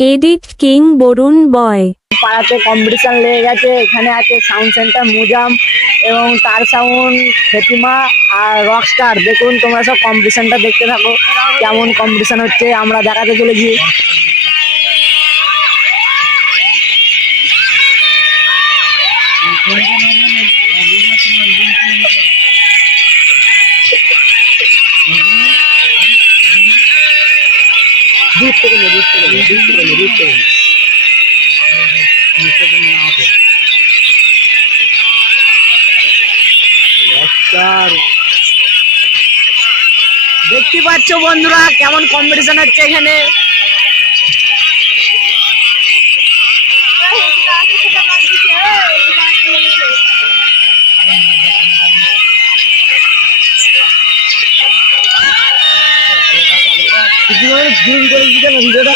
Edit king Varun বয়। পাড়াতে competition লেগে গেছে। এখানে আছে সাউন্ড সেন্টার মুজাম এবং তার সাউন্ড ফেতিমা আর রকস্টার। দেখুন তোমরা সব কম্পিটিশনটা দেখতে থাকো, কেমন কম্পিটিশন হচ্ছে আমরা দেখাতে চলেছি। দেখতে পাচ্ছ বন্ধুরা কেমন কম্পিটিশন হচ্ছে এখানে। ভিডিওটা